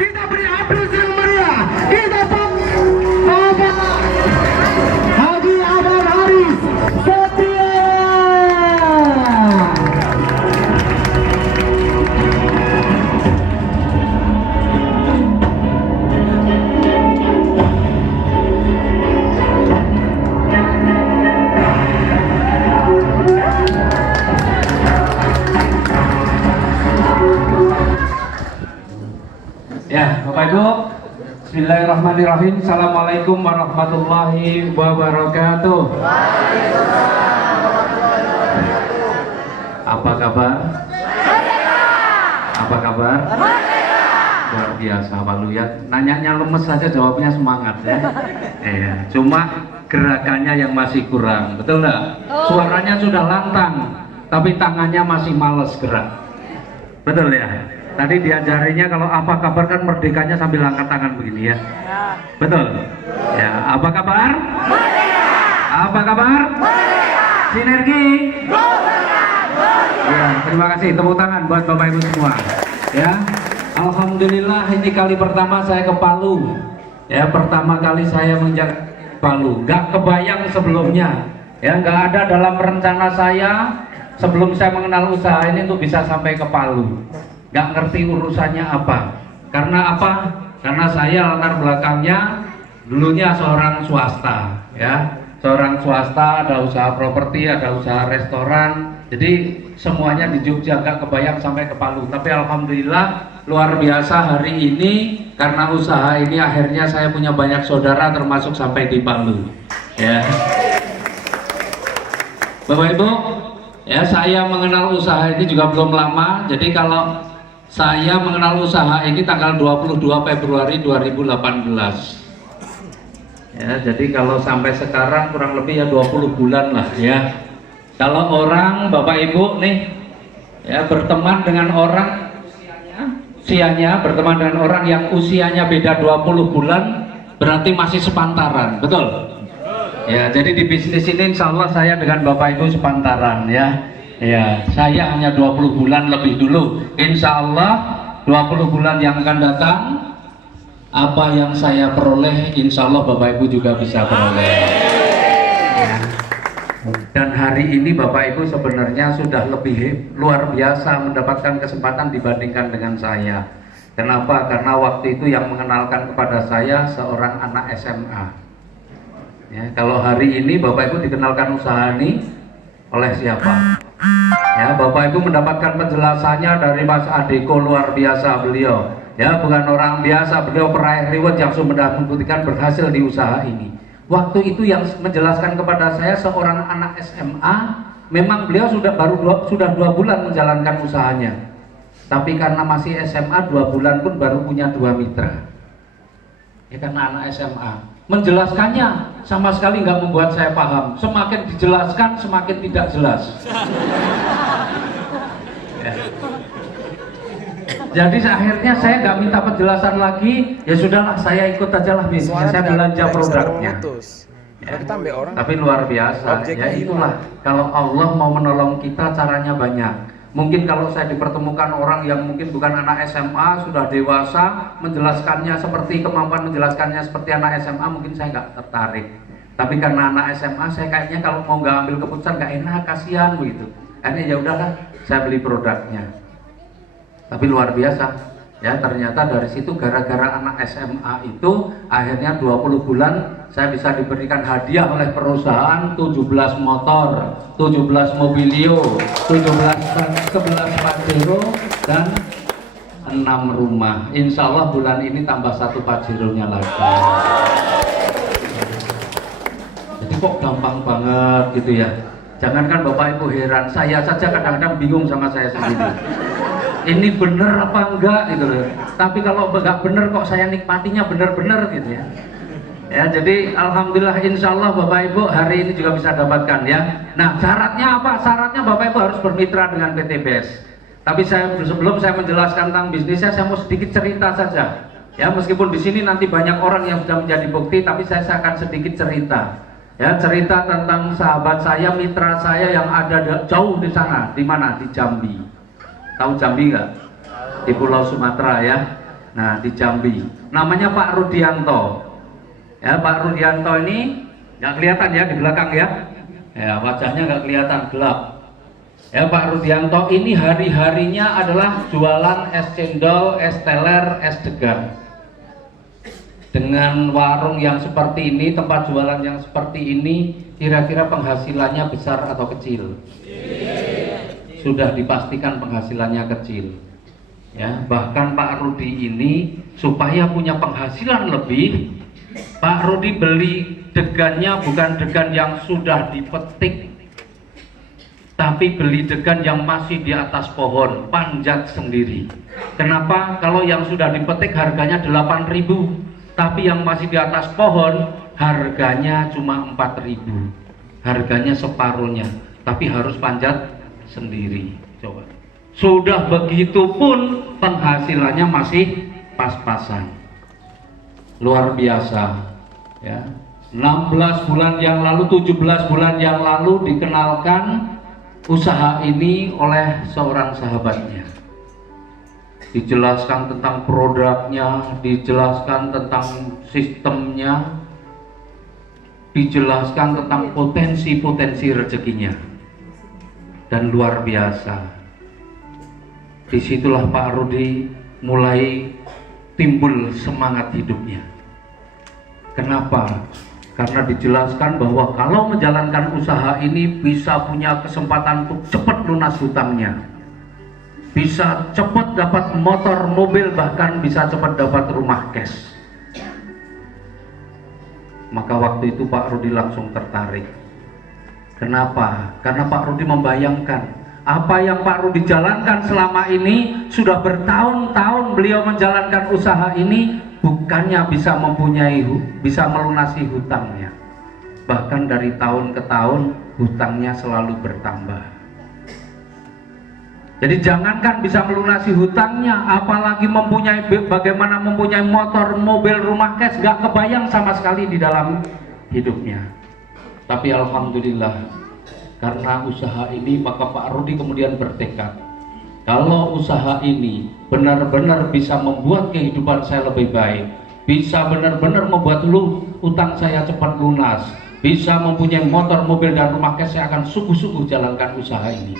Kita beri aplaus yang meriah. Kita Bapak Haji Ahmad Haris Setia. Ya, Bapak Ibu, Bismillahirrahmanirrahim. Assalamualaikum warahmatullahi wabarakatuh. Apa kabar? Apa kabar? Luar biasa, Pak Lu ya. Nanyanya lemes saja, jawabnya semangat ya. Cuma gerakannya yang masih kurang, betul nggak? Suaranya sudah lantang, tapi tangannya masih males gerak. Betul ya? Tadi diajarinya kalau apa kabar kan merdekanya sambil angkat tangan begini ya. Betul? Ya, apa kabar? Merdeka! Apa kabar? Merdeka! Sinergi? Ya, terima kasih. Tepuk tangan buat Bapak Ibu semua. Ya, alhamdulillah ini kali pertama saya ke Palu. Ya, pertama kali saya menjak Palu. Gak kebayang sebelumnya. Ya, gak ada dalam rencana saya sebelum saya mengenal usaha ini untuk bisa sampai ke Palu. Gak ngerti urusannya apa. Karena apa? Karena saya latar belakangnya dulunya seorang swasta, ya, seorang swasta, ada usaha properti, ada usaha restoran. Jadi semuanya di Jogja, gak kebayang sampai ke Palu. Tapi alhamdulillah luar biasa hari ini karena usaha ini akhirnya saya punya banyak saudara termasuk sampai di Palu. Ya, Bapak Ibu, ya saya mengenal usaha ini juga belum lama. Jadi kalau saya mengenal usaha ini tanggal 22 Februari 2018. Ya, jadi kalau sampai sekarang kurang lebih ya 20 bulan lah ya. Kalau orang Bapak Ibu nih ya berteman dengan orang usianya berteman dengan orang yang usianya beda 20 bulan berarti masih sepantaran, betul? Ya, jadi di bisnis ini insya Allah saya dengan Bapak Ibu sepantaran ya. Ya, saya hanya 20 bulan lebih dulu. Insya Allah 20 bulan yang akan datang, apa yang saya peroleh, insya Allah Bapak Ibu juga bisa peroleh. Ya. Dan hari ini Bapak Ibu sebenarnya sudah lebih luar biasa mendapatkan kesempatan dibandingkan dengan saya. Kenapa? Karena waktu itu yang mengenalkan kepada saya seorang anak SMA. Ya, kalau hari ini Bapak Ibu dikenalkan usaha ini oleh siapa? Ya, Bapak Ibu mendapatkan penjelasannya dari Mas Adeko, luar biasa beliau. Ya, bukan orang biasa, beliau peraih reward yang sudah membuktikan berhasil di usaha ini. Waktu itu yang menjelaskan kepada saya seorang anak SMA, memang beliau sudah sudah 2 bulan menjalankan usahanya. Tapi karena masih SMA 2 bulan pun baru punya 2 mitra. Ya, karena anak SMA. Menjelaskannya sama sekali nggak membuat saya paham. Semakin dijelaskan semakin tidak jelas. Ya. Jadi akhirnya saya nggak minta penjelasan lagi. Ya sudahlah, saya ikut aja lah, saya belanja produknya. Ya. Tapi luar biasa. Ya itulah, kalau Allah mau menolong kita caranya banyak. Mungkin kalau saya dipertemukan orang yang mungkin bukan anak SMA, sudah dewasa, menjelaskannya seperti kemampuan menjelaskannya seperti anak SMA, mungkin saya nggak tertarik. Tapi karena anak SMA, saya kayaknya kalau mau nggak ambil keputusan nggak enak, kasihan begitu. Akhirnya ya udahlah, saya beli produknya. Tapi luar biasa. Ya, ternyata dari situ gara-gara anak SMA itu akhirnya 20 bulan saya bisa diberikan hadiah oleh perusahaan 17 motor, 17 mobilio, 11 Pajero dan 6 rumah. Insya Allah bulan ini tambah 1 Pajeronya lagi. Jadi kok gampang banget gitu ya. Jangankan Bapak Ibu heran, saya saja kadang-kadang bingung sama saya sendiri. Ini bener apa enggak gitu loh. Tapi kalau enggak bener kok saya nikmatinya bener-bener gitu ya. Ya, jadi alhamdulillah insya Allah Bapak Ibu hari ini juga bisa dapatkan ya. Nah, syaratnya apa? Syaratnya Bapak Ibu harus bermitra dengan PT BES. Tapi sebelum saya menjelaskan tentang bisnisnya, saya mau sedikit cerita saja. Ya, meskipun di sini nanti banyak orang yang sudah menjadi bukti, tapi saya akan sedikit cerita. Ya, cerita tentang sahabat saya, mitra saya yang ada jauh di sana. Di mana? Di Jambi. Tahu Jambi nggak? Di Pulau Sumatera ya. Nah, di Jambi. Namanya Pak Rudianto. Ya, Pak Rudianto ini nggak kelihatan ya di belakang ya. Ya, wajahnya nggak kelihatan, gelap. Ya, Pak Rudianto ini hari-harinya adalah jualan es cendol, es teler, es degan. Dengan warung yang seperti ini, tempat jualan yang seperti ini, kira-kira penghasilannya besar atau kecil? Sudah dipastikan penghasilannya kecil. Ya, bahkan Pak Rudi ini supaya punya penghasilan lebih, Pak Rudi beli degannya bukan degan yang sudah dipetik, tapi beli degan yang masih di atas pohon, panjat sendiri. Kenapa? Kalau yang sudah dipetik harganya 8.000, tapi yang masih di atas pohon harganya cuma 4.000. Harganya separuhnya, tapi harus panjat sendiri. Coba. Sudah begitu pun penghasilannya masih pas-pasan. Luar biasa. Ya. 16 bulan yang lalu, 17 bulan yang lalu dikenalkan usaha ini oleh seorang sahabatnya. Dijelaskan tentang produknya, dijelaskan tentang sistemnya, dijelaskan tentang potensi-potensi rezekinya, dan luar biasa. Disitulah Pak Rudi mulai timbul semangat hidupnya. Kenapa? Karena dijelaskan bahwa kalau menjalankan usaha ini bisa punya kesempatan untuk cepat lunas hutangnya, bisa cepat dapat motor, mobil, bahkan bisa cepat dapat rumah cash. Maka waktu itu Pak Rudi langsung tertarik. Kenapa? Karena Pak Rudi membayangkan apa yang Pak Rudi jalankan selama ini. Sudah bertahun-tahun beliau menjalankan usaha ini, bukannya bisa melunasi hutangnya, bahkan dari tahun ke tahun hutangnya selalu bertambah. Jadi jangankan bisa melunasi hutangnya, apalagi bagaimana mempunyai motor, mobil, rumah cash, gak kebayang sama sekali di dalam hidupnya. Tapi alhamdulillah, karena usaha ini maka Pak Rudi kemudian bertekad, kalau usaha ini benar-benar bisa membuat kehidupan saya lebih baik, bisa benar-benar membuat utang saya cepat lunas, bisa mempunyai motor, mobil, dan rumah cash, saya akan sungguh-sungguh jalankan usaha ini.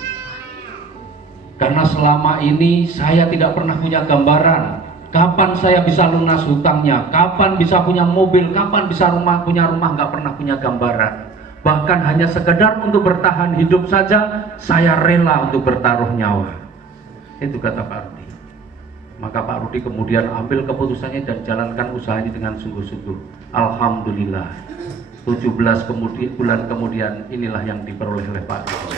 Karena selama ini saya tidak pernah punya gambaran kapan saya bisa lunas hutangnya, kapan bisa punya mobil, kapan bisa punya rumah, nggak pernah punya gambaran. Bahkan hanya sekedar untuk bertahan hidup saja saya rela untuk bertaruh nyawa. Itu kata Pak Rudi. Maka Pak Rudi kemudian ambil keputusannya dan jalankan usaha ini dengan sungguh-sungguh. Alhamdulillah, 17 bulan kemudian inilah yang diperoleh oleh Pak Rudi.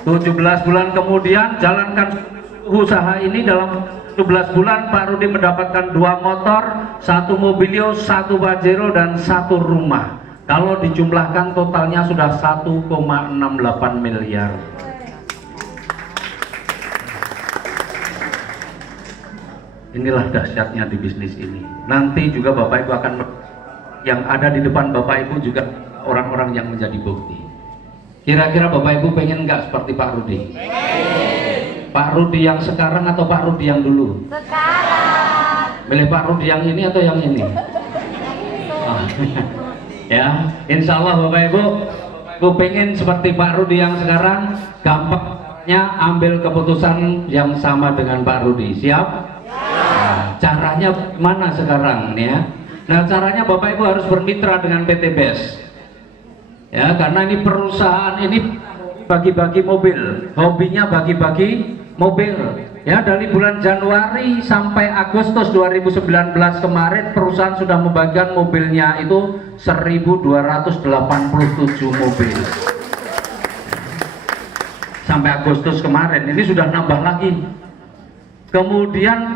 17 bulan kemudian jalankan usaha ini. Dalam 17 bulan Pak Rudi mendapatkan 2 motor, 1 mobilio, 1 pajero, dan 1 rumah. Kalau dijumlahkan totalnya sudah 1,68 miliar. Inilah dahsyatnya di bisnis ini. Nanti juga Bapak Ibu akan yang ada di depan Bapak Ibu juga orang-orang yang menjadi bukti. Kira-kira Bapak Ibu pengen nggak seperti Pak Rudi? Pak Rudi yang sekarang atau Pak Rudi yang dulu? Sekarang. Milih Pak Rudi yang ini atau yang ini? Oh. Ya, insya Allah Bapak Ibu pengen seperti Pak Rudi yang sekarang, gampangnya ambil keputusan yang sama dengan Pak Rudi. Siap? Nah, caranya mana sekarang nih ya? Nah, caranya Bapak Ibu harus bermitra dengan PT BES. Ya, karena ini perusahaan ini bagi-bagi mobil, hobinya bagi-bagi mobil. Ya, dari bulan Januari sampai Agustus 2019 kemarin perusahaan sudah membagikan mobilnya itu 1.287 mobil. Sampai Agustus kemarin ini sudah nambah lagi. Kemudian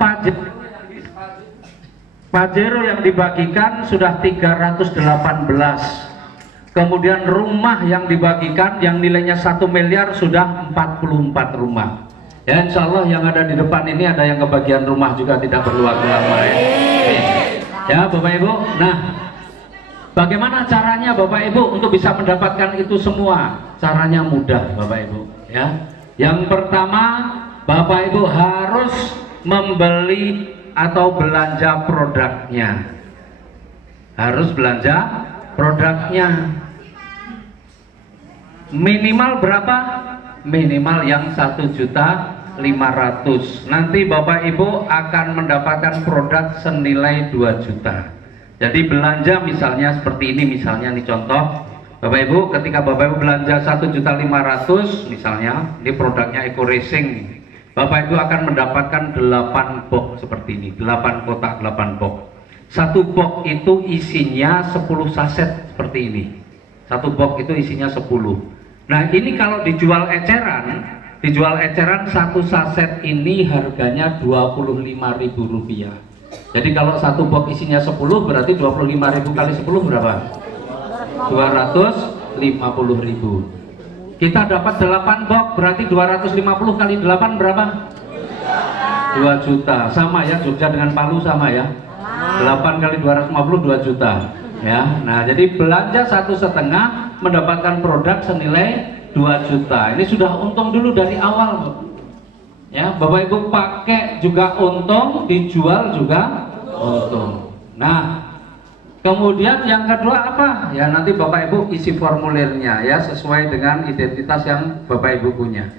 Pajero yang dibagikan sudah 318. Kemudian rumah yang dibagikan yang nilainya 1 miliar sudah 44 rumah. Ya, insya Allah yang ada di depan ini ada yang kebagian rumah juga, tidak perlu waktu lama ya. Ya Bapak Ibu. Nah, bagaimana caranya Bapak Ibu untuk bisa mendapatkan itu semua? Caranya mudah Bapak Ibu. Ya, yang pertama Bapak Ibu harus membeli atau belanja produknya. Harus belanja produknya. Minimal berapa? Minimal yang 1.500.000. Nanti Bapak Ibu akan mendapatkan produk senilai 2 juta. Jadi belanja misalnya seperti ini, misalnya nih contoh. Bapak Ibu, ketika Bapak Ibu belanja 1.500.000 misalnya, ini produknya Eco Racing. Bapak Ibu akan mendapatkan 8 box seperti ini, 8 kotak, 8 box. Satu box itu isinya 10 saset seperti ini. Satu box itu isinya 10. Nah, ini kalau dijual eceran satu saset ini harganya Rp25.000. Jadi kalau satu box isinya 10 berarti 25.000 kali 10 berapa? 250.000. Kita dapat 8 box berarti 250 kali 8 berapa? 2 juta. Sama ya, Jogja dengan Palu sama ya. 8 kali 250 2 juta ya. Nah, jadi belanja 1,5 mendapatkan produk senilai 2 juta. Ini sudah untung dulu dari awal, ya. Bapak Ibu pakai juga untung, dijual juga untung. Nah, kemudian yang kedua apa? Ya nanti Bapak Ibu isi formulirnya ya sesuai dengan identitas yang Bapak Ibu punya.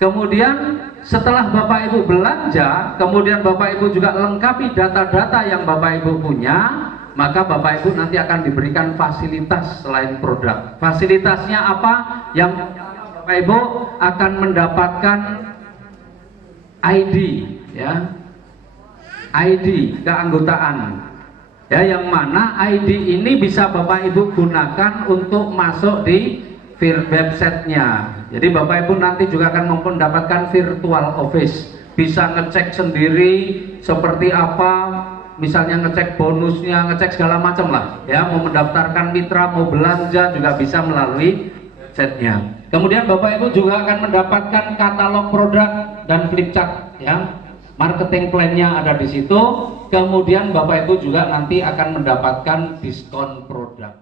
Kemudian setelah Bapak Ibu belanja, kemudian Bapak Ibu juga lengkapi data-data yang Bapak Ibu punya, maka Bapak Ibu nanti akan diberikan fasilitas selain produk. Fasilitasnya apa? Yang Bapak Ibu akan mendapatkan ID ya. ID keanggotaan. Ya, yang mana ID ini bisa Bapak Ibu gunakan untuk masuk di websitenya. Jadi Bapak Ibu nanti juga akan mendapatkan virtual office, bisa ngecek sendiri seperti apa, misalnya ngecek bonusnya, ngecek segala macam lah. Ya, mau mendaftarkan mitra, mau belanja juga bisa melalui websitenya. Kemudian Bapak Ibu juga akan mendapatkan katalog produk dan flip chart ya. Marketing plan-nya ada di situ. Kemudian Bapak Ibu juga nanti akan mendapatkan diskon produk.